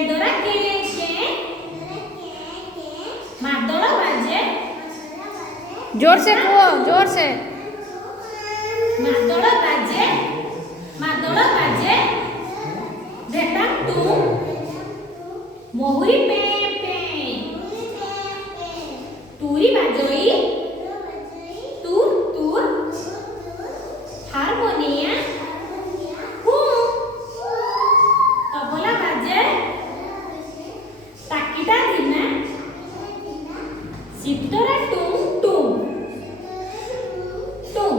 केंदरा के मादल बाजे जोर से कहो जोर से मादल बाजे धेटाम तू मोहुरी पे पे तुरी बाजोई तुर तुर हारमोनिया हूँ तबला बाजे ताकिटा दिना सितरा टुम टुम टुम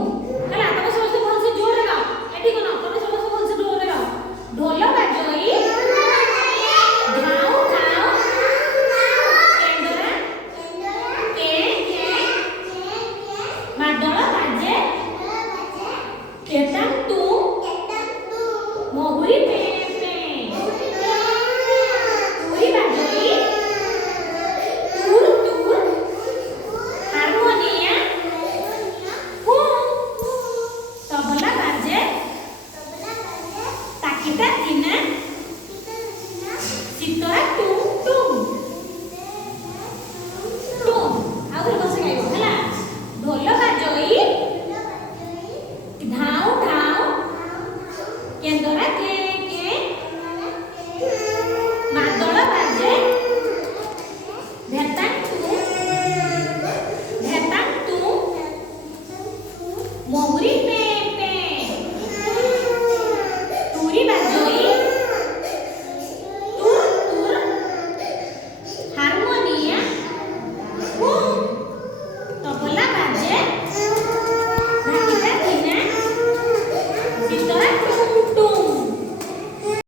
हला तमे समस्त भलसे जोर लगाओ एठी कोन तमे समस्त भलसे जोर लगाओ ढोल बाजोई घाव घाव केंदरा के मादल बाजे केताम तू मोहुरी पे पे तुरी बाजोई तुर तुर हारमोनिया हूँ तबला बाजे ताकिटा दिना सितरा